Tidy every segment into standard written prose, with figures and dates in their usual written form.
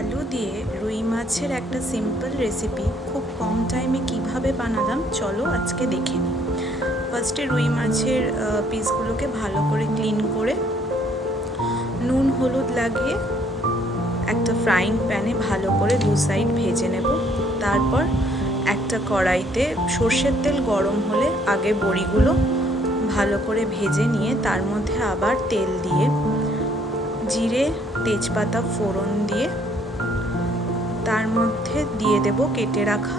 আলু দিয়ে রুই মাছের একটা সিম্পল রেসিপি খুব কম টাইমে কিভাবে বানালাম চলো আজকে দেখে নিই। ফার্স্টে রুই মাছের পিসগুলোকে ভালো করে ক্লিন করে নুন হলুদ লাগিয়ে একটা ফ্রাইং প্যানে ভালো করে দু সাইড ভেজে নেব। তারপর একটা কড়াইতে সর্ষের তেল গরম হলে আগে বড়িগুলো ভালো করে ভেজে নিয়ে তার মধ্যে আবার তেল দিয়ে জিরে তেজপাতা ফোড়ন দিয়ে তার মধ্যে দিয়ে দেব কেটে রাখা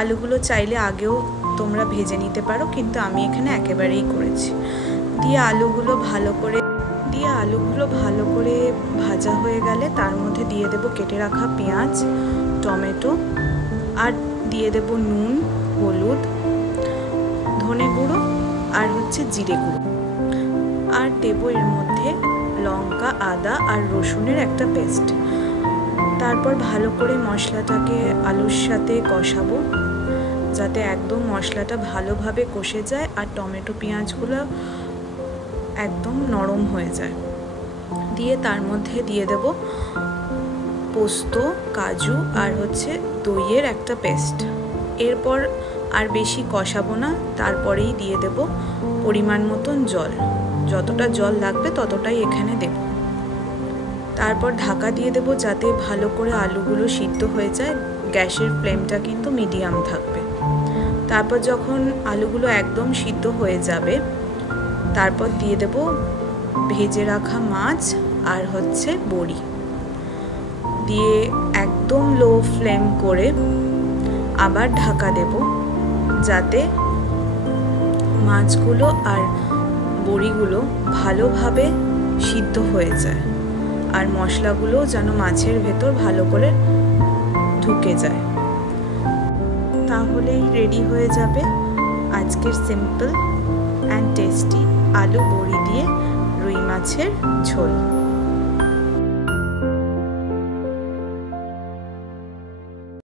আলুগুলো চাইলে আগেও তোমরা ভেজে নিতে পারো, কিন্তু আমি এখানে একেবারেই করেছি। দিয়ে আলুগুলো ভালো করে ভাজা হয়ে গেলে তার মধ্যে দিয়ে দেব কেটে রাখা পেঁয়াজ টমেটো আর দিয়ে দেব নুন হলুদ ধনে গুঁড়ো আর জিরে গুঁড়ো আর দেব এর মধ্যে লঙ্কা আদা আর রসুনের একটা পেস্ট। তারপর ভালো করে মশলাটাকে আলুর সাথে কষাবো যাতে একদম মশলাটা ভালোভাবে কষে যায় আর টমেটো পেঁয়াজগুলো একদম নরম হয়ে যায়। দিয়ে তার মধ্যে দিয়ে দেব পোস্ত কাজু আর দইয়ের একটা পেস্ট। এরপর আর বেশি কষাবো না, তারপরেই দিয়ে দেব পরিমাণ মতন জল, যতটা জল লাগবে ততটাই এখানে দেব। তারপর ঢাকা দিয়ে দেব যাতে ভালো করে আলুগুলো সিদ্ধ হয়ে যায়। গ্যাসের ফ্লেমটা কিন্তু মিডিয়াম থাকবে। তারপর যখন আলুগুলো একদম সিদ্ধ হয়ে যাবে তারপর দিয়ে দেব ভেজে রাখা মাছ আর বড়ি দিয়ে একদম লো ফ্লেম করে আবার ঢাকা দেব যাতে মাছগুলো আর বড়িগুলো ভালোভাবে সিদ্ধ হয়ে যায় আর মশলাগুলো যেন মাছের ভেতর ভালো করে ঢুকে যায়। তাহলেই রেডি হয়ে যাবে আজকের সিম্পল অ্যান্ড টেস্টি আলু বড়ি দিয়ে রুই মাছের ঝোল।